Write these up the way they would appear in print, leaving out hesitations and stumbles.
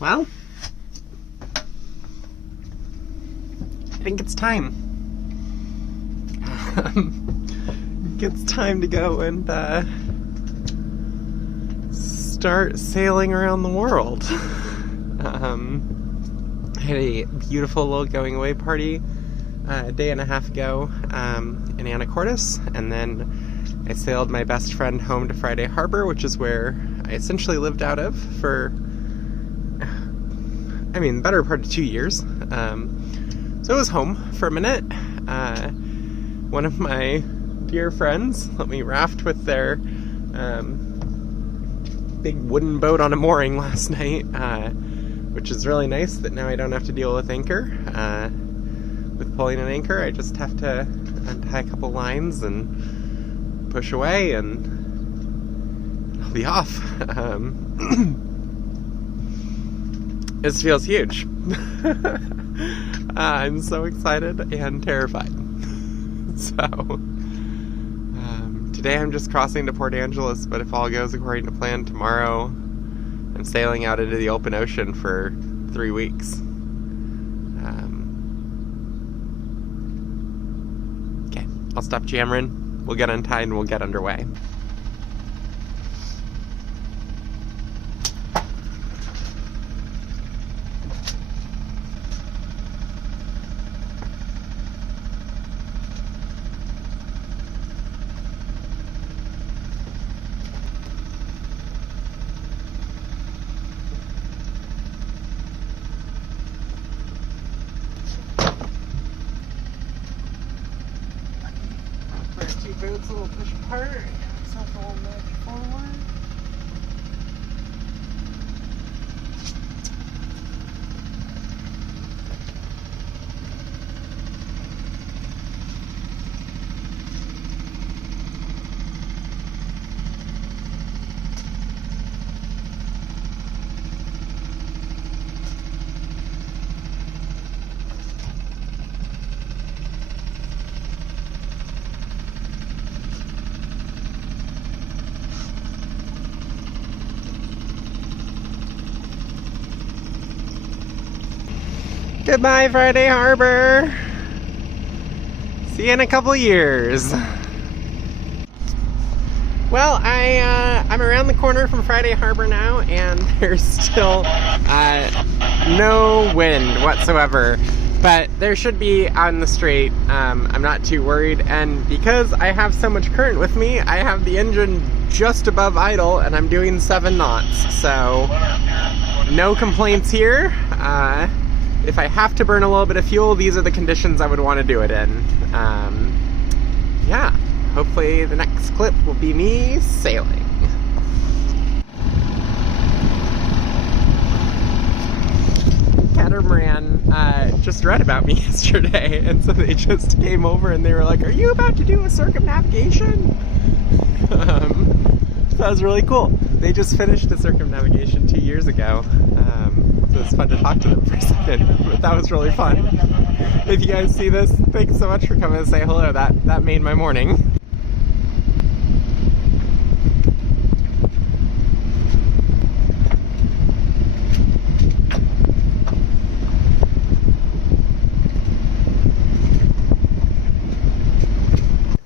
Well, I think it's time. It's time to go and start sailing around the world. I had a beautiful little going away party a day and a half ago in Anacortes, and then I sailed my best friend home to Friday Harbor, which is where I essentially lived out of for, better part of 2 years. So I was home for a minute. One of my dear friends let me raft with their big wooden boat on a mooring last night, which is really nice that now I don't have to deal with anchor. With pulling an anchor, I just have to untie a couple lines and push away, and I'll be off. This feels huge. I'm so excited and terrified. So, today I'm just crossing to Port Angeles, but if all goes according to plan, tomorrow I'm sailing out into the open ocean for 3 weeks. Okay, I'll stop jammering, we'll get untied, and we'll get underway. Boots a little push apart, myself a little nudge forward. Goodbye, Friday Harbor. See you in a couple years. Well, I'm around the corner from Friday Harbor now, and there's still no wind whatsoever. But there should be out in the strait. I'm not too worried, and because I have so much current with me, I have the engine just above idle, and I'm doing 7 knots. So no complaints here. If I have to burn a little bit of fuel, these are the conditions I would want to do it in. Yeah, hopefully the next clip will be me sailing. Catamaran just read about me yesterday, and so they just came over and they were like, "Are you about to do a circumnavigation?" So that was really cool. They just finished a circumnavigation 2 years ago. So it's fun to talk to them for a second, but that was really fun. If you guys see this, thanks so much for coming to say hello. That made my morning.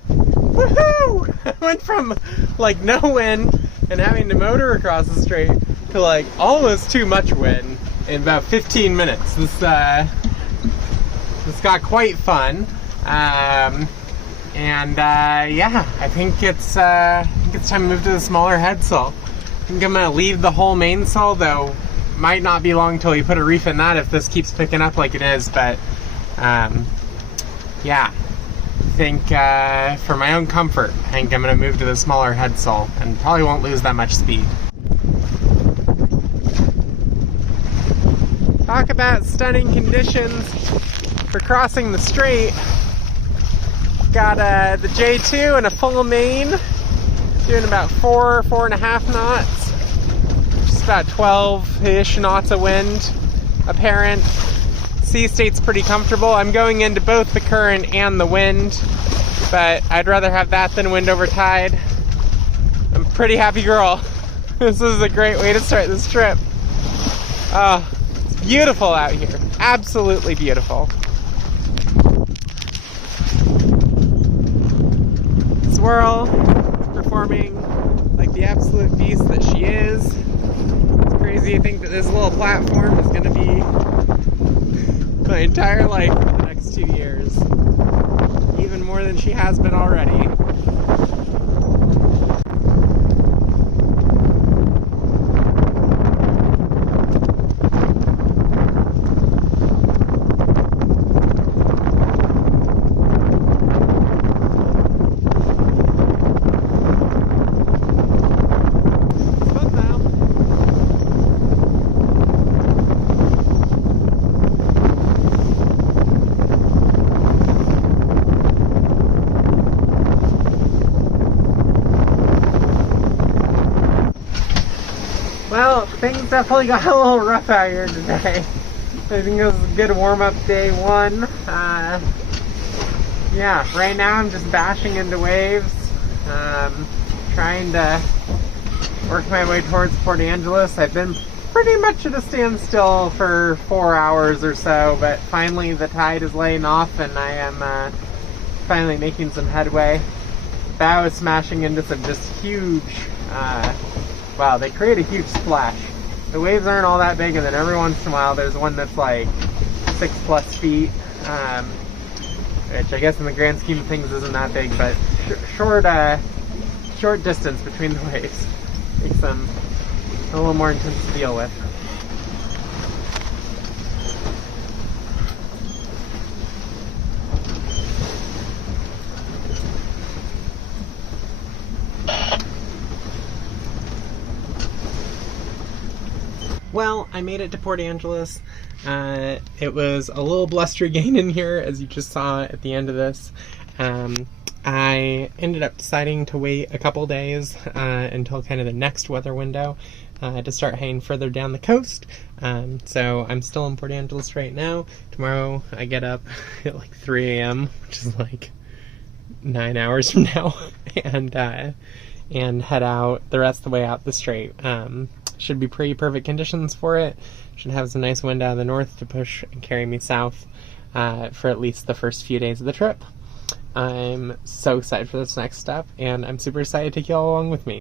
Woohoo! I went from like no wind and having to motor across the strait to like almost too much wind in about 15 minutes. This got quite fun, yeah, I think it's time to move to the smaller headsail. I think I'm gonna leave the whole mainsail, though might not be long till you put a reef in that if this keeps picking up like it is. But yeah, I think for my own comfort, I think I'm gonna move to the smaller headsail and probably won't lose that much speed. Talk about stunning conditions for crossing the strait. Got the J2 and a full main, doing about 4.5 knots. Just about 12-ish knots of wind apparent. Sea state's pretty comfortable. I'm going into both the current and the wind, but I'd rather have that than wind over tide. I'm a pretty happy girl. This is a great way to start this trip. It's beautiful out here. Absolutely beautiful. Swirl performing like the absolute beast that she is. It's crazy to think that this little platform is going to be my entire life for the next 2 years. Even more than she has been already. Well, things definitely got a little rough out here today. I think it was a good warm-up day one. Yeah, right now I'm just bashing into waves, trying to work my way towards Port Angeles. I've been pretty much at a standstill for 4 hours or so, but finally the tide is laying off and I am finally making some headway. Bow is smashing into some just huge, wow, they create a huge splash. The waves aren't all that big, and then every once in a while there's one that's like 6+ feet, which I guess in the grand scheme of things isn't that big, but short distance between the waves makes them a little more intense to deal with. Well, I made it to Port Angeles. It was a little blustery gain in here, as you just saw at the end of this. I ended up deciding to wait a couple days until kind of the next weather window to start heading further down the coast. So I'm still in Port Angeles right now. Tomorrow I get up at like 3 a.m., which is like 9 hours from now, and head out the rest of the way out the strait. Should be pretty perfect conditions for it. Should have some nice wind out of the north to push and carry me south for at least the first few days of the trip. I'm so excited for this next step, and I'm super excited to take you all along with me.